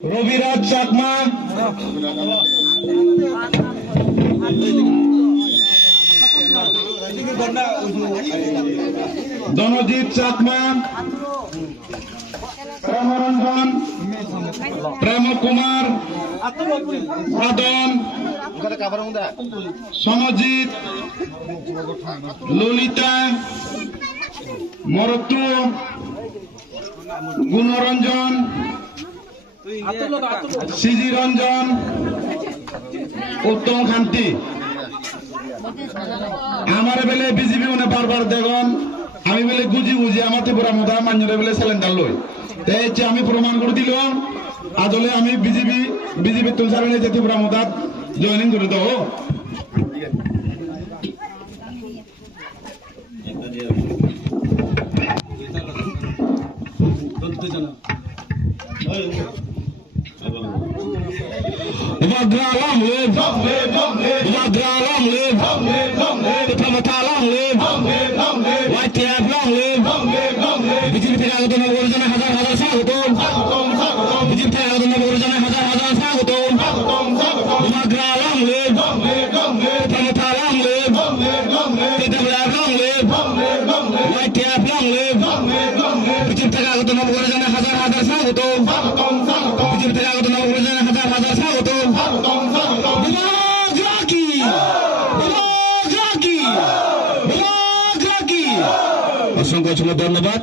রবিরাজ চাকমা, ধনজিৎ চাকমা, প্রেমরঞ্জন, প্রেম কুমার, সাধন, Somjit, Lalita, মরতু, গুণরঞ্জন, CG Ranjan, উত্তম খান্তি। আমার বেলে BJP মনে বারবার দেখুন আমি বেলে গুজি গুজি আমার ত্রিপুরা মোদা মান্যরে বেলে সিলিন্ডার লই আমি প্রমাণ করে দিল আদলে আমি বিজেপি তুলসার ত্রিপুরা মোদা জয়েনিং করে দাও। Long live, long live, long live, long live, long live, long live, long live, white cap, long live, long live, long live. BJP থেকে আগত নবগঠিত হাজার হাজার স্বাগতম, বিজেপি থেকে আগত নবগঠিত হাজার হাজার স্বাগতম, long live, long live, long live, long live, long live, long live, white cap, long live, long live. BJP থেকে আগত নবগঠিত হাজার হাজার স্বাগতম, বিজেপি থেকে আগত নবগঠিত হাজার হাজার স্বাগতম। অসংখ্য ধন্যবাদ।